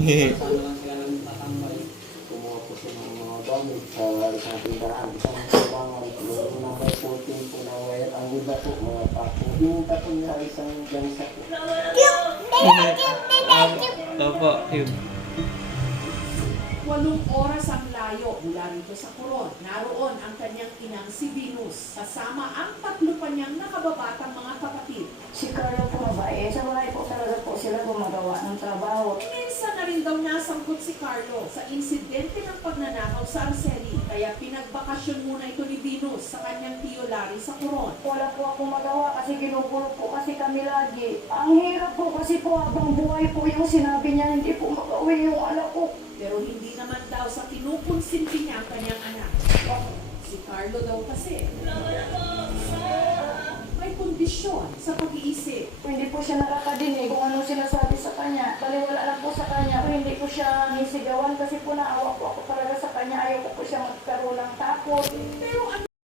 Sana lang sila nagtatambay. Kumuha po siya ng mga gamit sa isang tindahan. Isang tindahan, yung number 14 po na wire. Ang iba po, mga tapo. Yung tapo niya isang gansa po. Opo, yun. 8 oras ang layo mula rito sa Coron. Naroon ang kanyang inang si Venus, kasama ang 3 pa niyang nakababatang mga kapatid. Si Carlo po mabait. Sa bahay po talaga po sila gumagawa ng trabaho. Minsan na rin daw nasangkot si Carlo sa insidente ng pagnanakaw sa Arceli, kaya pinagbakasyon muna ito ni Venus sa kanyang tiyo Larry sa Coron. Wala po akong magawa kasi ginugulo po kasi kami lagi. Ang hirap po kasi po habang buhay po yung sinabi niya hindi po mag-uwi yung anak ko. Pero hindi naman daw sa kinukonsinti niya ang kanyang anak. Si Carlo daw kasi may kondisyon sa pag-iisip. Hindi po siya nakakadinig kung ano sinasabi sa kanya. Baliwala lang po sa kanya. Hindi ko siya nisigawan kasi po naawa po ako talaga sa kanya. Ayaw ko po siya magkaroon ng takot. Pero